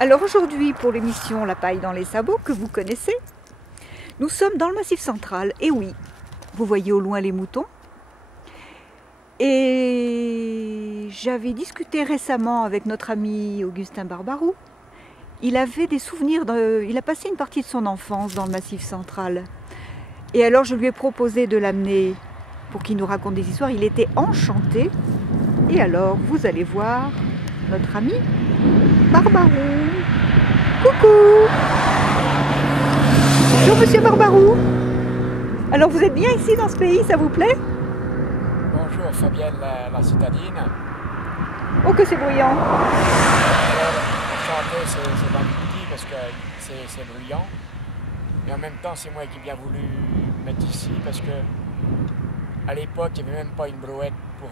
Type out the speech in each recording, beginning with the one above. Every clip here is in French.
Alors aujourd'hui, pour l'émission La paille dans les sabots, que vous connaissez, nous sommes dans le Massif central. Et oui, vous voyez au loin les moutons. Et j'avais discuté récemment avec notre ami Augustin Barbarou. Il avait des souvenirs, il a passé une partie de son enfance dans le Massif central. Et alors je lui ai proposé de l'amener pour qu'il nous raconte des histoires. Il était enchanté. Et alors, vous allez voir notre ami Barbarou. Coucou! Bonjour Monsieur Barbarou. Alors vous êtes bien ici dans ce pays, ça vous plaît? Bonjour Fabienne la citadine. Oh que c'est bruyant! Alors, chanter c'est pas petit parce que c'est bruyant. Mais en même temps c'est moi qui ai bien voulu mettre ici parce que à l'époque il n'y avait même pas une brouette pour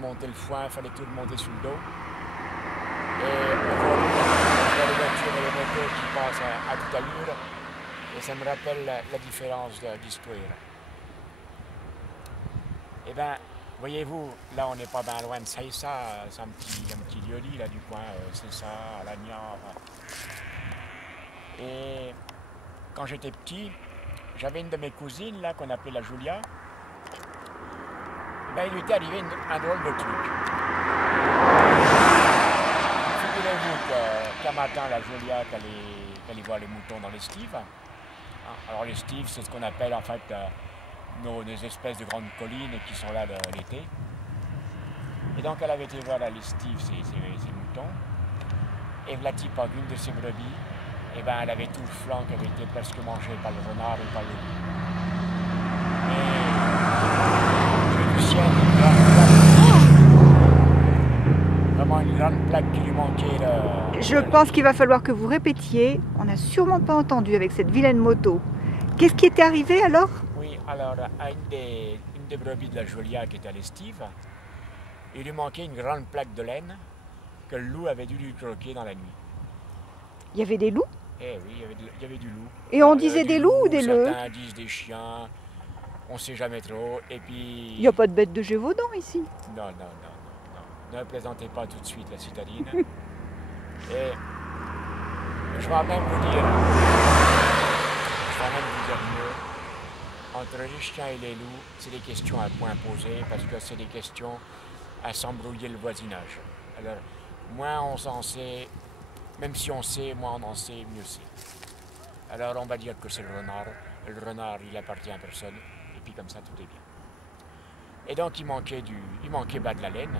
monter le foin, il fallait tout le monter sous le dos. Et on voit les voitures et les motos qui passent à toute allure. Et ça me rappelle la différence d'histoire. Eh bien, voyez-vous, là on n'est pas bien loin de Saïssa, c'est un petit lieu-lit là du coin, c'est ça, à l'Agnard. Et quand j'étais petit, j'avais une de mes cousines là qu'on appelait la Julia. Ben, il lui était arrivé un drôle de truc. Figurez-vous qu'un matin, la Julia est allée voir les moutons dans l'estive. Alors l'estive, c'est ce qu'on appelle en fait des espèces de grandes collines qui sont là l'été. Et donc elle avait été voir à l'estive ces moutons. Et voilà-t-il pas une de ses brebis, et ben elle avait tout le flanc qui avait été presque mangé par le renard et par le loup. Vraiment une grande plaque qui lui manquait. Je pense qu'il va falloir que vous répétiez. On n'a sûrement pas entendu avec cette vilaine moto. Qu'est-ce qui était arrivé alors? Oui, alors à une des brebis de la Julia qui était à l'estive, il lui manquait une grande plaque de laine que le loup avait dû lui croquer dans la nuit. Il y avait des loups? Eh oui, il y avait du loup. Et on disait des loups ou des leux? Certains disent des chiens, on ne sait jamais trop. Et puis... Il n'y a pas de bête de Gévaudan ici. Non. Ne plaisantez pas tout de suite la citadine. Et je vais même vous dire mieux. Entre les chiens et les loups, c'est des questions à point poser parce que c'est des questions à s'embrouiller le voisinage. Alors, moins on s'en sait, même si on sait, moins on en sait, mieux c'est. Alors on va dire que c'est le renard. Le renard, il appartient à personne. Et puis comme ça, tout est bien. Et donc il manquait de la laine.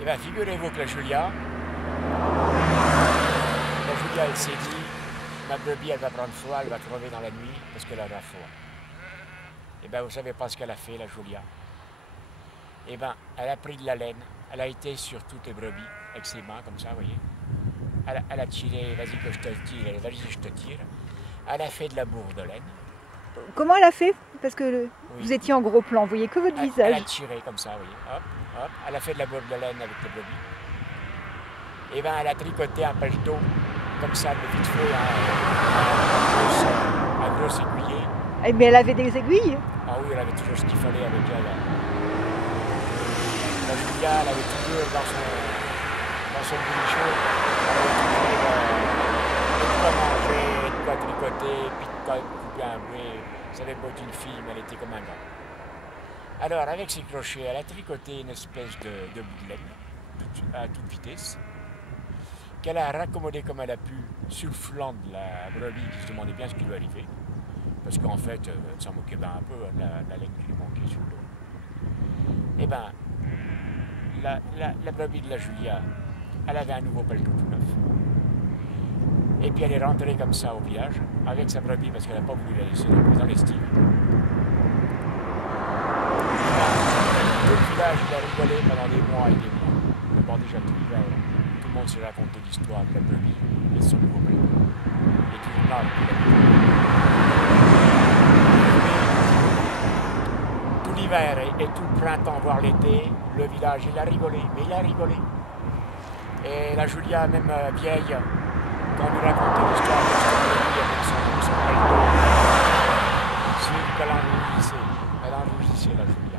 Et bien figurez-vous que la Julia, elle s'est dit, ma brebis elle va prendre froid, elle va crever dans la nuit parce qu'elle aura froid. Et bien vous savez pas ce qu'elle a fait la Julia. Et bien elle a pris de la laine, elle a été sur toutes les brebis avec ses mains comme ça, vous voyez. Elle a tiré, vas-y que je te tire, vas-y je te tire. Elle a fait de la bourre de laine. Comment elle a fait? Parce que oui. Vous étiez en gros plan, vous voyez que votre visage. Elle a tiré comme ça, vous voyez. Hop. Elle a fait de la bourre de laine avec les brebis. Et bien elle a tricoté un paletot, comme ça, de vite fait, un gros aiguillet. Mais elle avait des aiguilles? Ah oui, elle avait toujours ce qu'il fallait avec elle. La Julia, elle avait toujours dans son boulichon, elle avait toujours de quoi manger, de quoi tricoter, puis de quoi couper un bruit. Ça avait pas été une fille, mais elle était comme un gars. Alors, avec ses crochets, elle a tricoté une espèce de bout de laine, à toute vitesse, qu'elle a raccommodé comme elle a pu sur le flanc de la brebis qui se demandait bien ce qui lui arrivait. Parce qu'en fait, elle s'en moquait bien un peu, la laine qui lui manquait sur le dos. Et bien, la brebis de la Julia, elle avait un nouveau paletot tout neuf. Et puis elle est rentrée comme ça au village, avec sa brebis, parce qu'elle n'a pas voulu la laisser dans l'estive. Tout le village, il a rigolé pendant des mois et des mois. D'abord déjà tout l'hiver, tout le monde se racontait l'histoire de la brebis et de son nouveau paletot. Et tout le monde tout l'hiver et tout le printemps, voire l'été, le village, il a rigolé, mais il a rigolé. Et la Julia, même vieille, quand on lui racontait l'histoire de son brebis avec son paletot, c'est qu'elle enrougissait la Julia.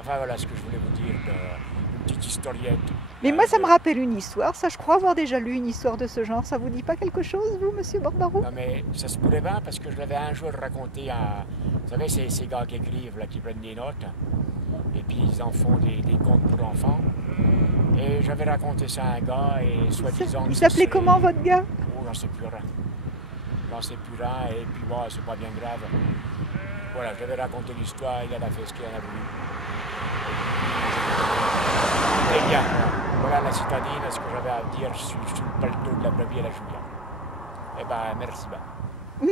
Enfin voilà ce que je voulais vous dire. Le petite historiette. Mais moi, ça me rappelle une histoire. Ça, je crois avoir déjà lu une histoire de ce genre. Ça vous dit pas quelque chose, vous, monsieur Barbarou? Non, mais ça se pourrait bien parce que je l'avais un jour raconté à. Vous savez, ces gars qui écrivent, là, qui prennent des notes, et puis ils en font des contes pour enfants. Et j'avais raconté ça à un gars, et soi-disant. Il s'appelait comment, votre gars? Oh, j'en sais plus rien. J'en sais plus rien, et puis bon, c'est pas bien grave. Voilà, j'avais raconté l'histoire, il en a fait ce qu'il en a voulu. C'était bien. Voilà la citadine, ce que j'avais à dire sur le paletot de la brebis et la Julia. Eh ben, merci.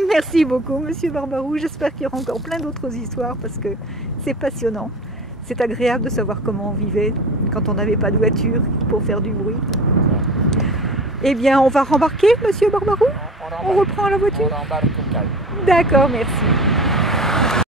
Merci beaucoup, monsieur Barbarou. J'espère qu'il y aura encore plein d'autres histoires parce que c'est passionnant. C'est agréable de savoir comment on vivait quand on n'avait pas de voiture pour faire du bruit. Eh bien, on va rembarquer, monsieur Barbarou? On reprend la voiture? On rembarque au calme. D'accord, merci.